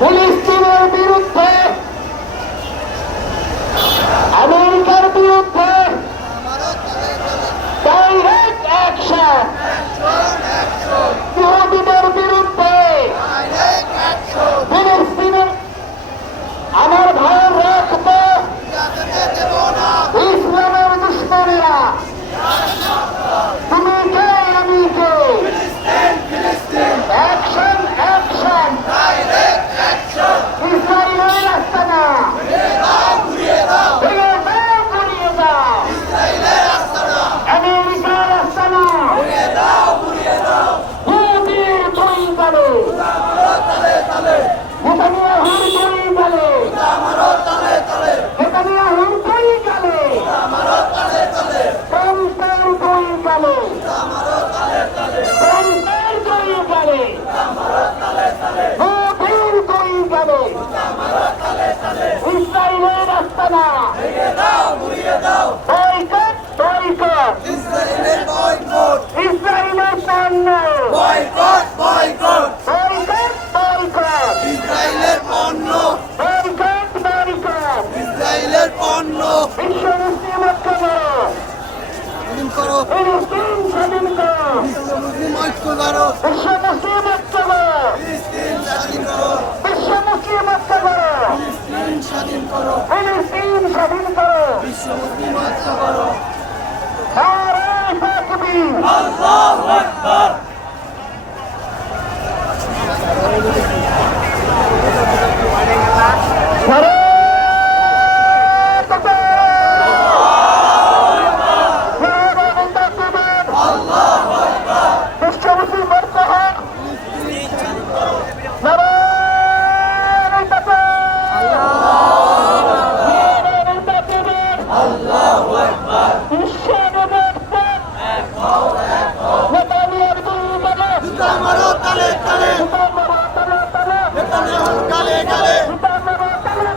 ফিলিস্তিনের বিরুদ্ধে, আমেরিকার বিরুদ্ধে ডাইরেক্ট অ্যাকশন, ইহুদিদের বিরুদ্ধে ফিলিস্তিনের আমার ভাইয়ের রক্ত ইসলামের দুশ্মনেরা, তুমি কে আমি কে, অ্যাকশন অ্যাকশন, ইসরায়েলের আস্তানা ভেঙে দাও গুড়িয়ে দাও, আমেরিকার আস্তানা ইহুদির দুই গালে, নেতানিয়াহুর দুই গালে, নেতানিয়াহুর দুই গালে, ট্রাম্পের দুই গালে, ট্রাম্পের দুই গালে, মোদির দুই গালে, ইসরায়েলের আস্তানা বয়কট বয়কট, ইসরায়েলের পণ্য বয়কট বয়কট, বয়কট বয়কট, বিশ্ব মুসলিম ঐক্য করো, ফিলিস্তিন স্বাধীন করো, বিশ্ব মুসলিম ঐক্য করো, বিশ্ব মুসলিম ঐক্য করো, ফিলিস্তিন স্বাধীন করো, নারায়ে তাকবীর, আল্লাহু আকবার। নেতানিয়াহুর দুই গালে,